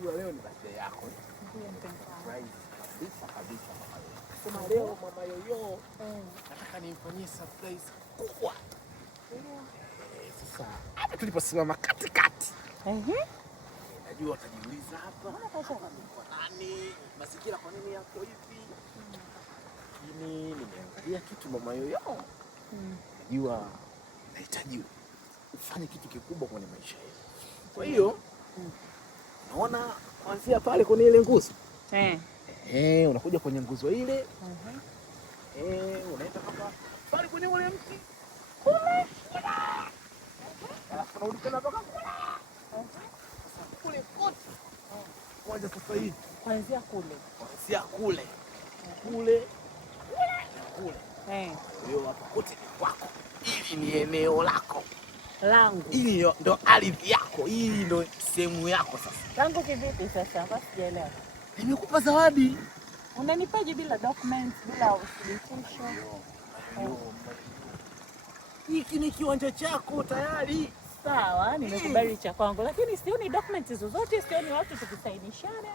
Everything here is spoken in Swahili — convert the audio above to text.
unajua leo ni birthday yako. Ndio mpenzi wangu. Kabisa. Sema leo mama Yoyo nataka nimfanyie surprise kubwa. Sasa hapa tuliposimama katikati. Najua utajiuliza hapa. Kwa nani? Mazingira kwa nini yako hivi? Lakini nimeangalia kitu mama Yoyo. Najua nahitaji ufanye kitu kikubwa kwenye maisha yetu. Kwa hiyo naona kuanzia pale kwenye ile nguzo. Unakuja kwenye nguzo ile. Unaenda hapa pale kwenye ule mti. Kule. Alafu unarudi tena mpaka kule. Kule kote. Kwanza sasa hivi. Kuanzia kule. Kule. Hiyo hapa kote ni kwako. Hili ni eneo lako. Langu. Hii ndo ardhi yako. Hii ndo sehemu yako sasa. Langu kivipi sasa? Basi sijaelewa. Nimekupa zawadi. Unanipaje bila documents, bila uthibitisho? Hiki ni kiwanja chako tayari. Sawa, nimekubali cha kwangu, lakini sioni documents zozote, sioni watu tukisainishana.